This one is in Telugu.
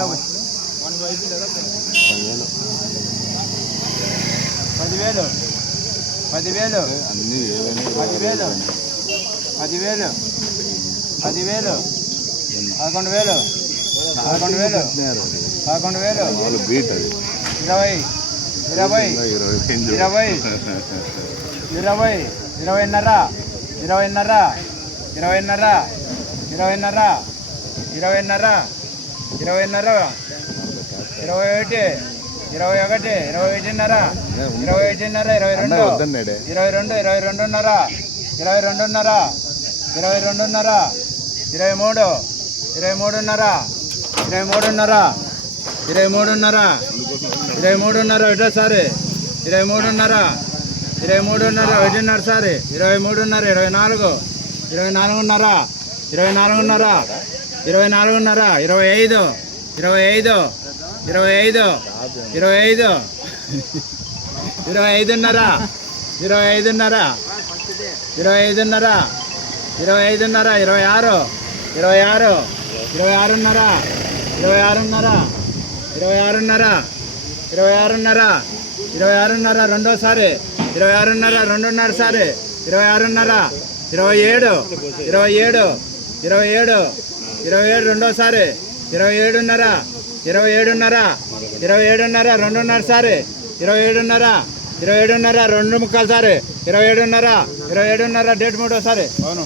10,000 10,000 10,000 10,000 10,000 11,000 11,000 11,000 బీట్ అది 20 20 20 20 20,5 20,5 20,5 20,5 20,5 20,5 21 21 21,5 21,5 22 22 22,5 22,5 23 23,5 23,5 23,5 ఒకటోసారి 23,5 23,5 ఒకటిన్నరసారి 23,5 24 24,5 24,5 24,5 25 25 25 25 25,5 25,5 25,5 25,5 26 26 26,5 26,5 26,5 26,5 26,5 రెండోసారి 26,5 రెండున్నరసారి 26,5 27 27 27 27 రెండోసారి 27,5 27,5 27,5 రెండున్నరసారి 27,5 27,5 రెండు ముక్కలు సారి 27,5 27,5 డేట్ మూడోసారి అవును.